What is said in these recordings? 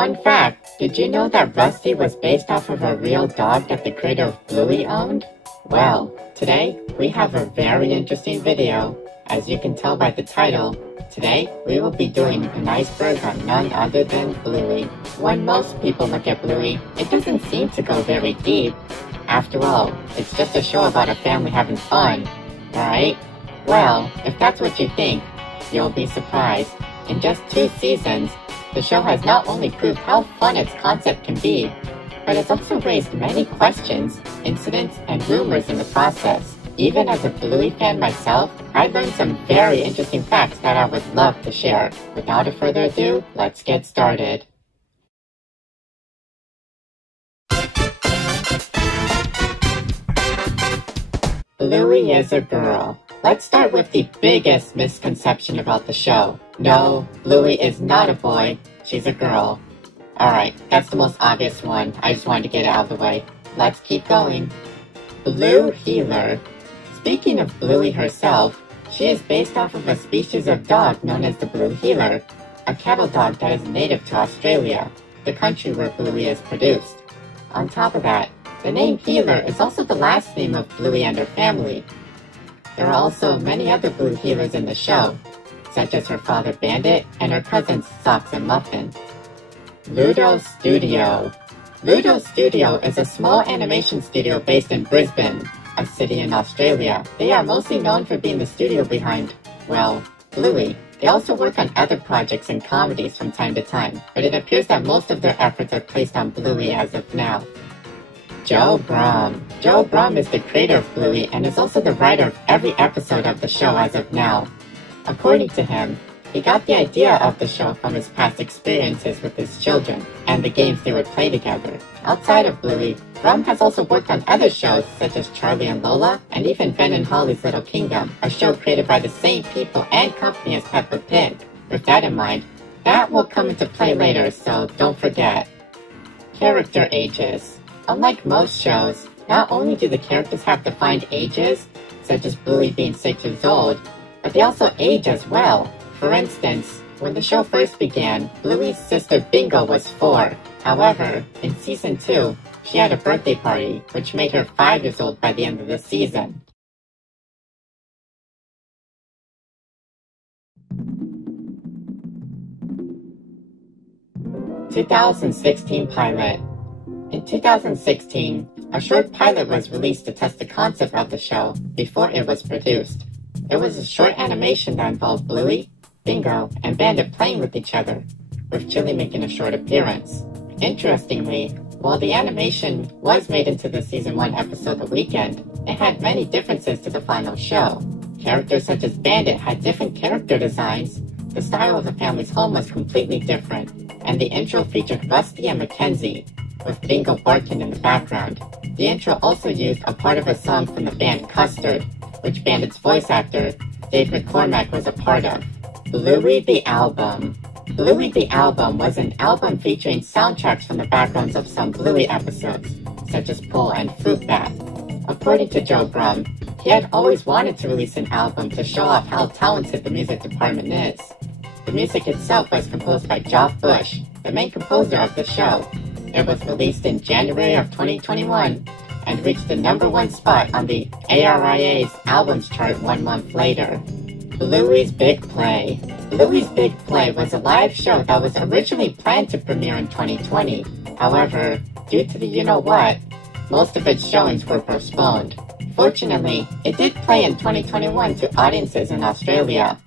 Fun fact, did you know that Rusty was based off of a real dog that the creator of Bluey owned? Well, today we have a very interesting video. As you can tell by the title, today we will be doing an iceberg on none other than Bluey. When most people look at Bluey, it doesn't seem to go very deep. After all, it's just a show about a family having fun, right? Well, if that's what you think, you'll be surprised. In just 2 seasons, the show has not only proved how fun its concept can be, but it's also raised many questions, incidents, and rumors in the process. Even as a Bluey fan myself, I learned some very interesting facts that I would love to share. Without further ado, let's get started. Bluey is a girl. Let's start with the biggest misconception about the show. No, Bluey is not a boy, she's a girl. Alright, that's the most obvious one. I just wanted to get it out of the way. Let's keep going. Blue Heeler. Speaking of Bluey herself, she is based off of a species of dog known as the Blue Heeler, a cattle dog that is native to Australia, the country where Bluey is produced. On top of that, the name Heeler is also the last name of Bluey and her family. There are also many other Blue Heelers in the show, such as her father Bandit and her cousins Socks and Muffin. Ludo Studio. Ludo Studio is a small animation studio based in Brisbane, a city in Australia. They are mostly known for being the studio behind, well, Bluey. They also work on other projects and comedies from time to time, but it appears that most of their efforts are placed on Bluey as of now. Joe Brum. Joe Brum is the creator of Bluey and is also the writer of every episode of the show as of now. According to him, he got the idea of the show from his past experiences with his children and the games they would play together. Outside of Bluey, Brum has also worked on other shows such as Charlie and Lola and even Ben and Holly's Little Kingdom, a show created by the same people and company as Peppa Pig. With that in mind, that will come into play later, so don't forget. Character ages. Unlike most shows, not only do the characters have defined ages, such as Bluey being 6 years old, but they also age as well. For instance, when the show first began, Bluey's sister Bingo was 4. However, in Season 2, she had a birthday party, which made her 5 years old by the end of the season. (2016) Pilot. In 2016, a short pilot was released to test the concept of the show before it was produced. It was a short animation that involved Bluey, Bingo, and Bandit playing with each other, with Chili making a short appearance. Interestingly, while the animation was made into the Season 1 episode The Weekend, it had many differences to the final show. Characters such as Bandit had different character designs, the style of the family's home was completely different, and the intro featured Rusty and Mackenzie, with Bingo barking in the background. The intro also used a part of a song from the band Custard, which Bandit's voice actor, Dave McCormack, was a part of. Bluey the Album. Bluey the Album was an album featuring soundtracks from the backgrounds of some Bluey episodes, such as Pull and Fruit Bat. According to Joe Brum, he had always wanted to release an album to show off how talented the music department is. The music itself was composed by Geoff Bush, the main composer of the show. It was released in January of 2021 and reached the #1 spot on the ARIA's albums chart 1 month later. Bluey's Big Play. Bluey's Big Play was a live show that was originally planned to premiere in 2020. However, due to the you-know-what, most of its showings were postponed. Fortunately, it did play in 2021 to audiences in Australia.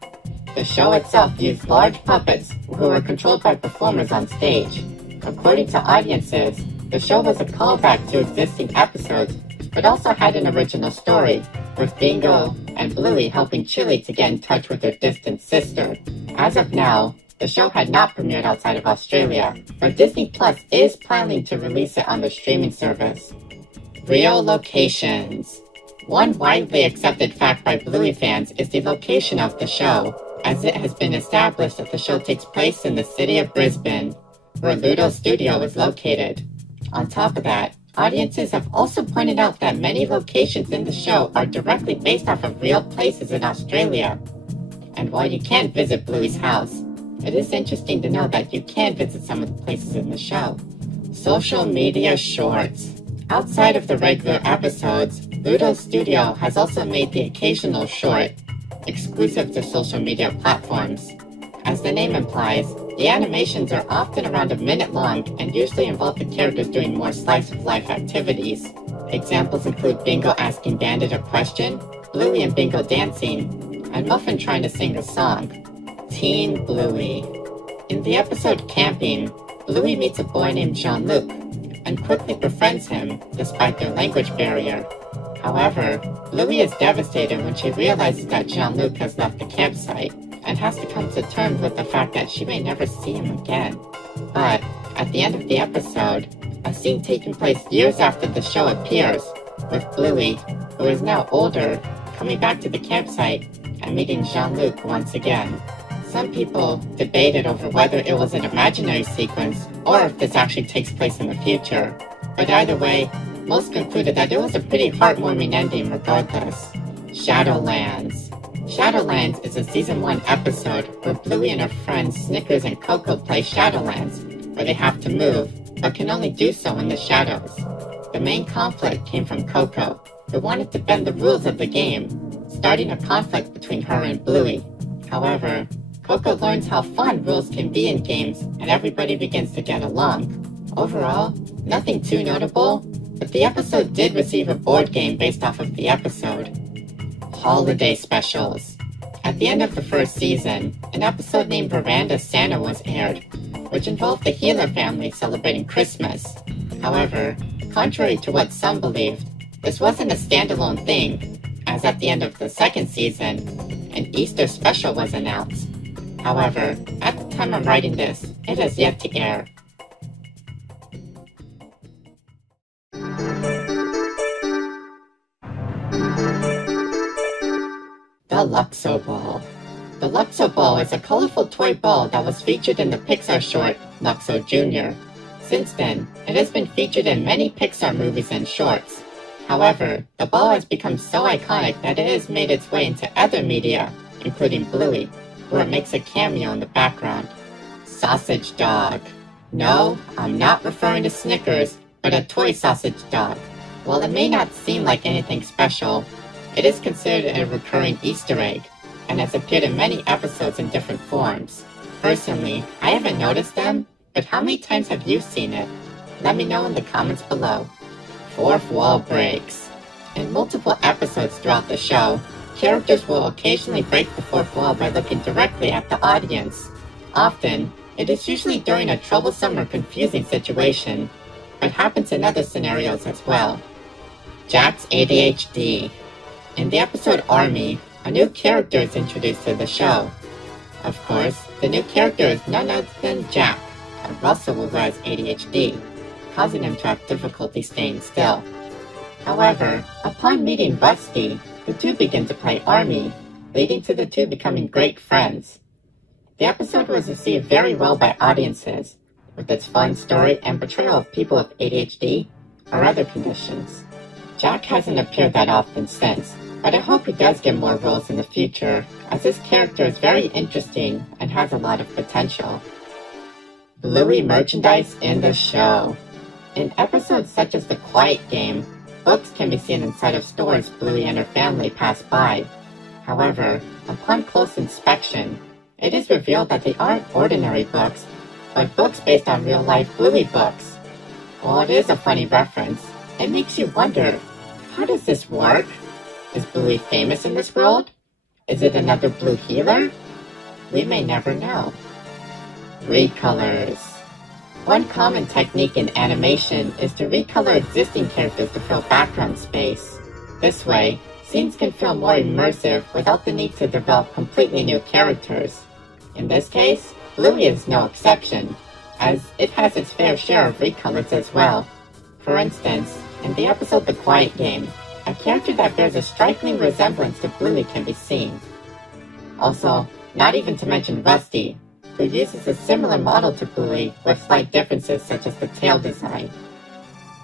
The show itself used large puppets who were controlled by performers on stage. According to audiences, the show was a callback to existing episodes, but also had an original story, with Bingo and Bluey helping Chili to get in touch with her distant sister. As of now, the show had not premiered outside of Australia, but Disney Plus is planning to release it on the streaming service. Real locations. One widely accepted fact by Bluey fans is the location of the show, as it has been established that the show takes place in the city of Brisbane, where Ludo Studio is located. On top of that, audiences have also pointed out that many locations in the show are directly based off of real places in Australia. And while you can't visit Bluey's house, it is interesting to know that you can visit some of the places in the show. Social media shorts. Outside of the regular episodes, Ludo's studio has also made the occasional short, exclusive to social media platforms. As the name implies, the animations are often around a minute long and usually involve the characters doing more slice-of-life activities. Examples include Bingo asking Bandit a question, Bluey and Bingo dancing, and Muffin trying to sing a song. Teen Bluey. In the episode Camping, Bluey meets a boy named Jean-Luc and quickly befriends him despite their language barrier. However, Bluey is devastated when she realizes that Jean-Luc has left the campsite and has to come to terms with the fact that she may never see him again. But at the end of the episode, a scene taking place years after the show appears, with Bluey, who is now older, coming back to the campsite and meeting Jean-Luc once again. Some people debated over whether it was an imaginary sequence or if this actually takes place in the future, but either way, most concluded that it was a pretty heartwarming ending regardless. Shadowlands. Shadowlands is a Season 1 episode where Bluey and her friends Snickers and Coco play Shadowlands, where they have to move, but can only do so in the shadows. The main conflict came from Coco, who wanted to bend the rules of the game, starting a conflict between her and Bluey. However, Coco learns how fun rules can be in games, and everybody begins to get along. Overall, nothing too notable, but the episode did receive a board game based off of the episode. Holiday specials. At the end of the first season, an episode named Veranda Santa was aired, which involved the Healer family celebrating Christmas. However, contrary to what some believed, this wasn't a standalone thing, as at the end of the second season, an Easter special was announced. However, at the time I'm writing this, it has yet to air. The Luxo Ball. The Luxo Ball is a colorful toy ball that was featured in the Pixar short, Luxo Jr. Since then, it has been featured in many Pixar movies and shorts. However, the ball has become so iconic that it has made its way into other media, including Bluey, where it makes a cameo in the background. Sausage Dog. No, I'm not referring to Snickers, but a toy sausage dog. While it may not seem like anything special, it is considered a recurring Easter egg, and has appeared in many episodes in different forms. Personally, I haven't noticed them, but how many times have you seen it? Let me know in the comments below. Fourth wall breaks. In multiple episodes throughout the show, characters will occasionally break the fourth wall by looking directly at the audience. Often, it is usually during a troublesome or confusing situation, but happens in other scenarios as well. Jack's ADHD. In the episode Army, a new character is introduced to the show. Of course, the new character is none other than Jack, a Russell who has ADHD, causing him to have difficulty staying still. However, upon meeting Rusty, the two begin to play Army, leading to the two becoming great friends. The episode was received very well by audiences, with its fun story and portrayal of people with ADHD or other conditions. Jack hasn't appeared that often since, but I hope he does get more roles in the future, as this character is very interesting and has a lot of potential. Bluey merchandise in the show. In episodes such as The Quiet Game, books can be seen inside of stores Bluey and her family pass by. However, upon close inspection, it is revealed that they aren't ordinary books, but books based on real-life Bluey books. While it is a funny reference, it makes you wonder, how does this work? Is Bluey famous in this world? Is it another Blue healer? We may never know. Recolors. One common technique in animation is to recolor existing characters to fill background space. This way, scenes can feel more immersive without the need to develop completely new characters. In this case, Bluey is no exception, as it has its fair share of recolors as well. For instance, in the episode The Quiet Game, a character that bears a striking resemblance to Bluey can be seen. Also, not even to mention Rusty, who uses a similar model to Bluey with slight differences such as the tail design.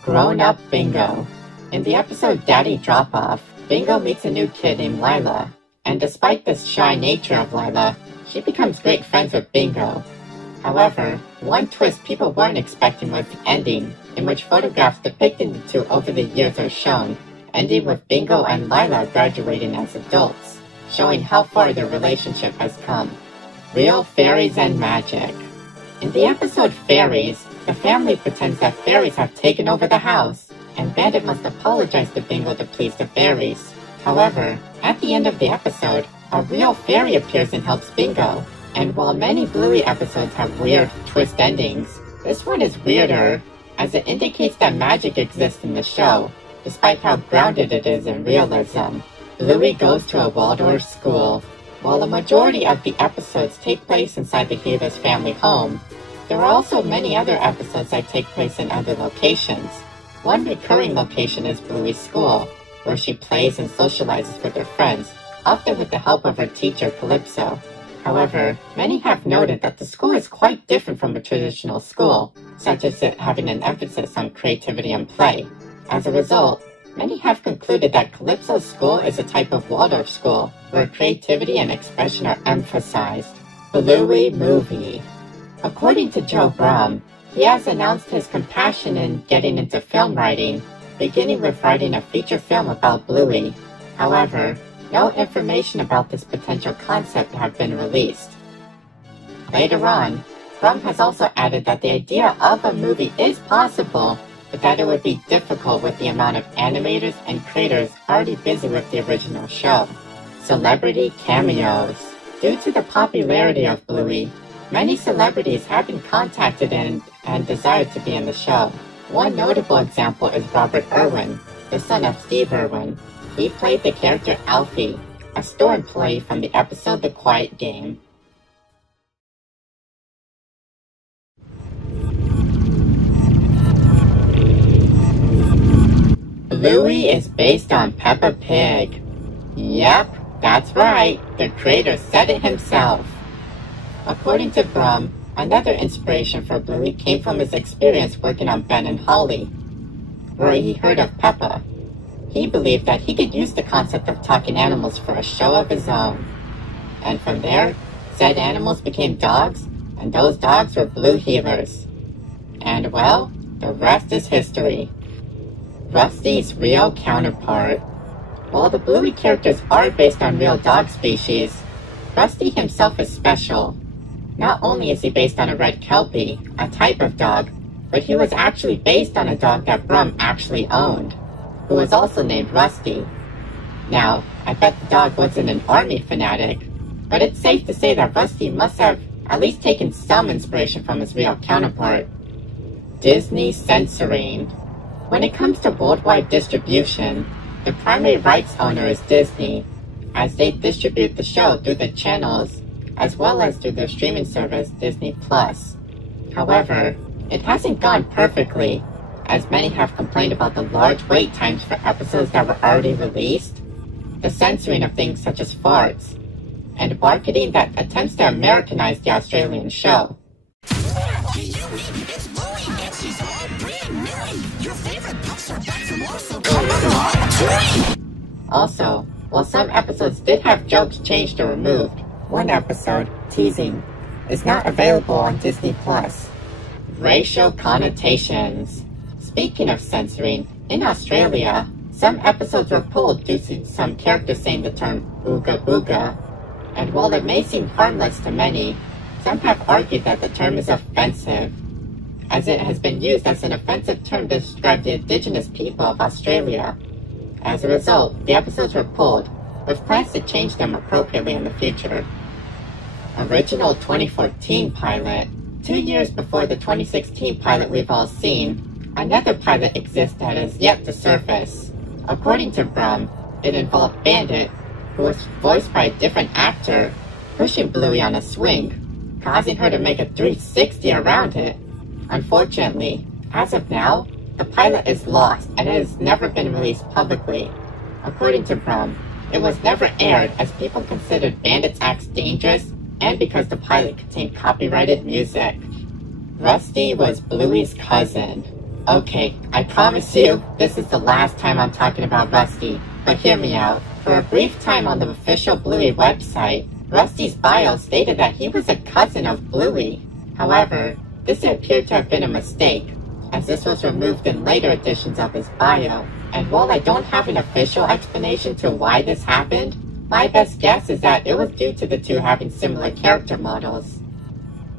Grown-up Bingo. In the episode Daddy Drop-Off, Bingo meets a new kid named Lila, and despite the shy nature of Lila, she becomes great friends with Bingo. However, one twist people weren't expecting was the ending, in which photographs depicting the two over the years are shown, ending with Bingo and Lila graduating as adults, showing how far their relationship has come. Real fairies and magic. In the episode Fairies, the family pretends that fairies have taken over the house, and Bandit must apologize to Bingo to please the fairies. However, at the end of the episode, a real fairy appears and helps Bingo. And while many Bluey episodes have weird twist endings, this one is weirder, as it indicates that magic exists in the show, despite how grounded it is in realism. Bluey goes to a Waldorf school. While the majority of the episodes take place inside the hero's family home, there are also many other episodes that take place in other locations. One recurring location is Bluey's school, where she plays and socializes with her friends, often with the help of her teacher Calypso. However, many have noted that the school is quite different from a traditional school, such as it having an emphasis on creativity and play. As a result, many have concluded that Calypso's school is a type of Waldorf school, where creativity and expression are emphasized. Bluey movie. According to Joe Brum, he has announced his compassion in getting into film writing, beginning with writing a feature film about Bluey. However, no information about this potential concept have been released. Later on, Brum has also added that the idea of a movie is possible, but that it would be difficult with the amount of animators and creators already busy with the original show. Celebrity cameos. Due to the popularity of Bluey, many celebrities have been contacted and desired to be in the show. One notable example is Robert Irwin, the son of Steve Irwin. He played the character Alfie, a store employee from the episode The Quiet Game. Bluey is based on Peppa Pig. Yep, that's right, the creator said it himself. According to Brum, another inspiration for Bluey came from his experience working on Ben and Holly, where he heard of Peppa. He believed that he could use the concept of talking animals for a show of his own. And from there, said animals became dogs, and those dogs were Blue healers. And well, the rest is history. Rusty's real counterpart. While the Bluey characters are based on real dog species, Rusty himself is special. Not only is he based on a red Kelpie, a type of dog, but he was actually based on a dog that Brum actually owned, who was also named Rusty. Now, I bet the dog wasn't an army fanatic, but it's safe to say that Rusty must have at least taken some inspiration from his real counterpart. Disney censoring. When it comes to worldwide distribution, the primary rights owner is Disney, as they distribute the show through the channels, as well as through their streaming service, Disney+. However, it hasn't gone perfectly, as many have complained about the large wait times for episodes that were already released, the censoring of things such as farts, and marketing that attempts to Americanize the Australian show. It's Bluey, and she's all brand new. Your favorite pups are back from war, so come along. Also, while some episodes did have jokes changed or removed, one episode, Teasing, is not available on Disney+. Racial connotations. Speaking of censoring, in Australia, some episodes were pulled due to some characters saying the term ooga booga, and while it may seem harmless to many, some have argued that the term is offensive, as it has been used as an offensive term to describe the indigenous people of Australia. As a result, the episodes were pulled, with plans to change them appropriately in the future. Original 2014 pilot. 2 years before the 2016 pilot we've all seen, another pilot exists that has yet to surface. According to Brum, it involved Bandit, who was voiced by a different actor, pushing Bluey on a swing, causing her to make a 360 around it. Unfortunately, as of now, the pilot is lost and it has never been released publicly. According to Brum, it was never aired as people considered Bandit's acts dangerous and because the pilot contained copyrighted music. Rusty was Bluey's cousin. Okay, I promise you, this is the last time I'm talking about Rusty, but hear me out. For a brief time on the official Bluey website, Rusty's bio stated that he was a cousin of Bluey. However, this appeared to have been a mistake, as this was removed in later editions of his bio. And while I don't have an official explanation to why this happened, my best guess is that it was due to the two having similar character models.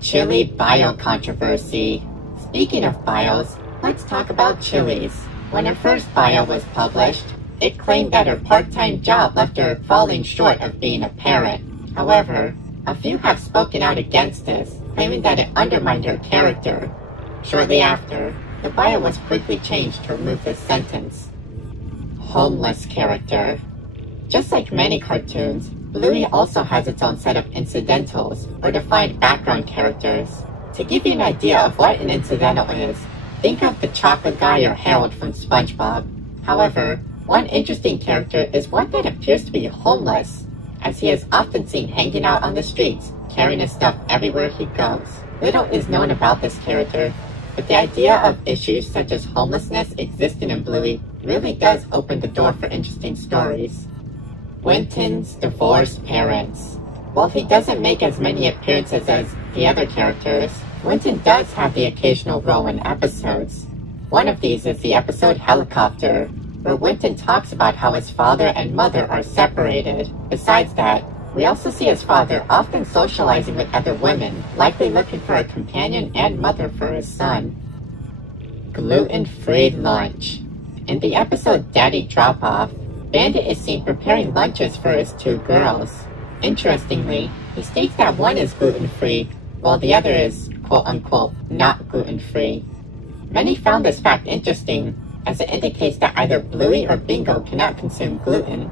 Chili bio controversy. Speaking of bios, let's talk about Chili's. When her first bio was published, it claimed that her part-time job left her falling short of being a parent. However, a few have spoken out against this, claiming that it undermined her character. Shortly after, the bio was quickly changed to remove this sentence. Homeless character. Just like many cartoons, Bluey also has its own set of incidentals, or defined background characters. To give you an idea of what an incidental is, think of the chocolate guy or Harold from SpongeBob. However, one interesting character is one that appears to be homeless, as he is often seen hanging out on the streets, carrying his stuff everywhere he goes. Little is known about this character, but the idea of issues such as homelessness existing in Bluey really does open the door for interesting stories. Winton's divorced parents. While he doesn't make as many appearances as the other characters, Winton does have the occasional role in episodes. One of these is the episode Helicopter, where Winton talks about how his father and mother are separated. Besides that, we also see his father often socializing with other women, likely looking for a companion and mother for his son. Gluten-free lunch. In the episode Daddy Drop-Off, Bandit is seen preparing lunches for his two girls. Interestingly, he states that one is gluten-free, while the other is, quote-unquote, not gluten-free. Many found this fact interesting, as it indicates that either Bluey or Bingo cannot consume gluten.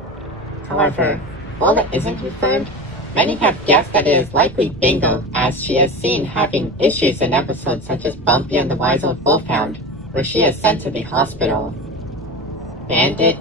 However, while it isn't confirmed, many have guessed that it is likely Bingo, as she is seen having issues in episodes such as Bumpy and the Wise Old Wolfhound, where she is sent to the hospital. Bandit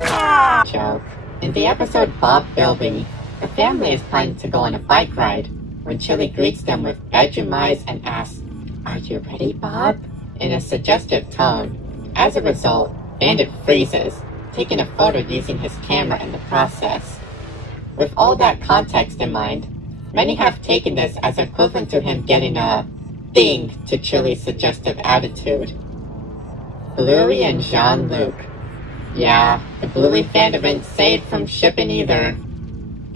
joke. In the episode Bob Bilby, the family is planning to go on a bike ride, when Chili greets them with bedroom eyes and asks, "Are you ready, Bob?" in a suggestive tone. As a result, Bandit freezes, taking a photo using his camera in the process. With all that context in mind, many have taken this as equivalent to him getting a ding to Chili's suggestive attitude. Bluey and Jean-Luc. Yeah, the Bluey fandom ain't saved from shipping either.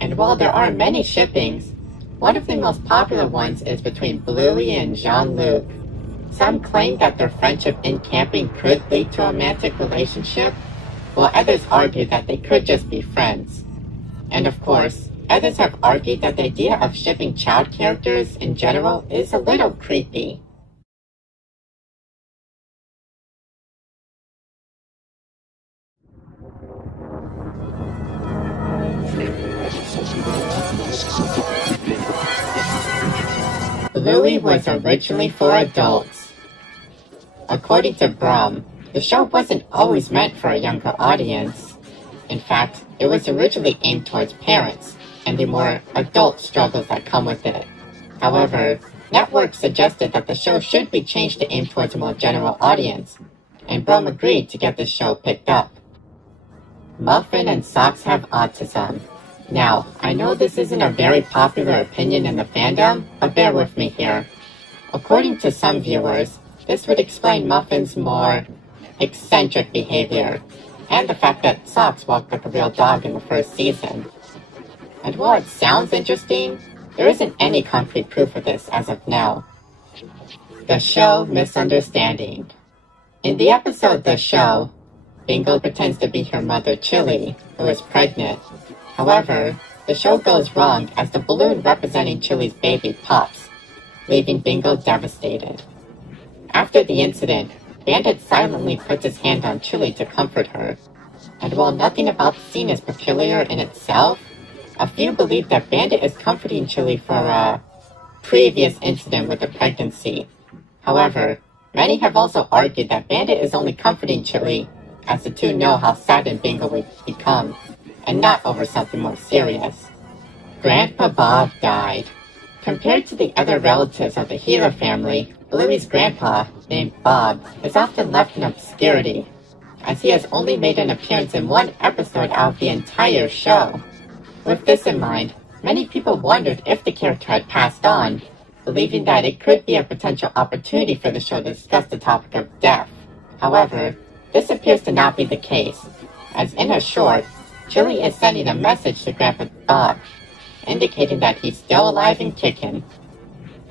And while there are many shippings, one of the most popular ones is between Bluey and Jean-Luc. Some claim that their friendship in camping could lead to a romantic relationship, while others argue that they could just be friends. And of course, others have argued that the idea of shipping child characters in general is a little creepy. Bluey was originally for adults. According to Brum, the show wasn't always meant for a younger audience. In fact, it was originally aimed towards parents, and the more adult struggles that come with it. However, networks suggested that the show should be changed to aim towards a more general audience, and Brum agreed to get the show picked up. Muffin Socks have autism. Now, I know this isn't a very popular opinion in the fandom, but bear with me here. According to some viewers, this would explain Muffin's more eccentric behavior, and the fact that Socks walked like a real dog in the first season. And while it sounds interesting, there isn't any concrete proof of this as of now. The show Misunderstanding. In the episode The Show, Bingo pretends to be her mother Chili, who is pregnant. However, the show goes wrong as the balloon representing Chili's baby pops, leaving Bingo devastated. After the incident, Bandit silently puts his hand on Chili to comfort her, and while nothing about the scene is peculiar in itself, a few believe that Bandit is comforting Chili for a previous incident with the pregnancy. However, many have also argued that Bandit is only comforting Chili as the two know how saddened Bingo would become, and not over something more serious. Grandpa Bob died. Compared to the other relatives of the Healer family, Bluey's grandpa, named Bob, is often left in obscurity, as he has only made an appearance in one episode out of the entire show. With this in mind, many people wondered if the character had passed on, believing that it could be a potential opportunity for the show to discuss the topic of death. However, this appears to not be the case, as in a short, Chili is sending a message to Grandpa Bob, indicating that he's still alive and kicking.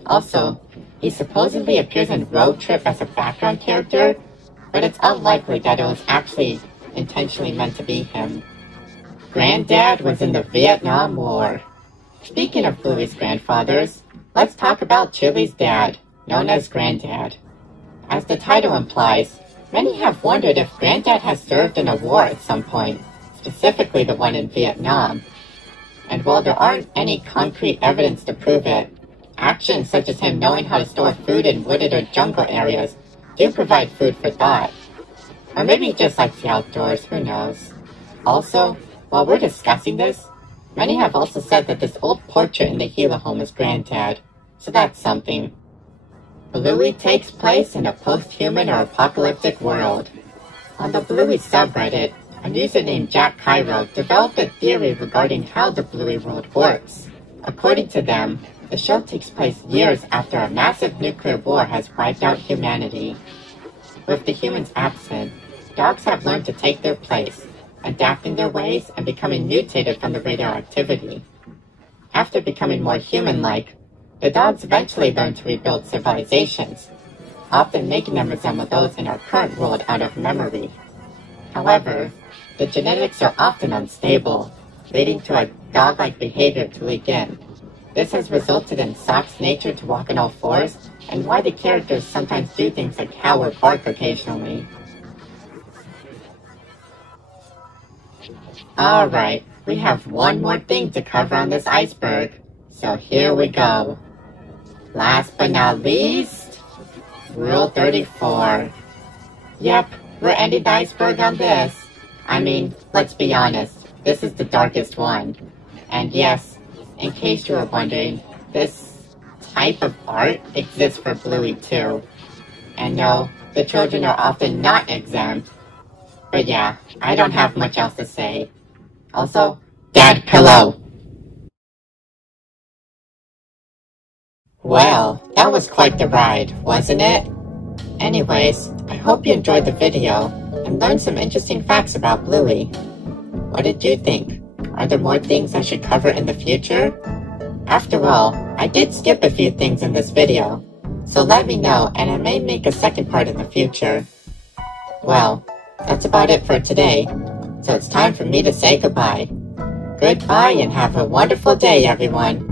Also, he supposedly appears in Road Trip as a background character, but it's unlikely that it was actually intentionally meant to be him. Granddad was in the Vietnam War. Speaking of Bluey's grandfathers, let's talk about Chili's dad, known as Granddad. As the title implies, many have wondered if Granddad has served in a war at some point, specifically the one in Vietnam. And while there aren't any concrete evidence to prove it, actions such as him knowing how to store food in wooded or jungle areas do provide food for thought. Or maybe he just likes the outdoors, who knows. Also, while we're discussing this, many have also said that this old portrait in the Gila home is Granddad, so that's something. Bluey takes place in a post-human or apocalyptic world. On the Bluey subreddit, a user named Jack Cairo developed a theory regarding how the Bluey world works. According to them, the show takes place years after a massive nuclear war has wiped out humanity. With the humans absent, dogs have learned to take their place, adapting their ways and becoming mutated from the radioactivity. After becoming more human-like, the dogs eventually learn to rebuild civilizations, often making them resemble those in our current world out of memory. However, the genetics are often unstable, leading to a dog-like behavior to leak in. This has resulted in Sock's nature to walk on all fours, and why the characters sometimes do things like howl or bark occasionally. Alright, we have one more thing to cover on this iceberg, so here we go. Last but not least, Rule 34. Yep, we're ending the iceberg on this. I mean, let's be honest, this is the darkest one. And yes, in case you were wondering, this type of art exists for Bluey too. And no, the children are often not exempt. But yeah, I don't have much else to say. Also, Dad Pillow! Well, that was quite the ride, wasn't it? Anyways, I hope you enjoyed the video and learned some interesting facts about Bluey. What did you think? Are there more things I should cover in the future? After all, I did skip a few things in this video, so let me know and I may make a second part in the future. Well, that's about it for today, so it's time for me to say goodbye. Goodbye and have a wonderful day, everyone.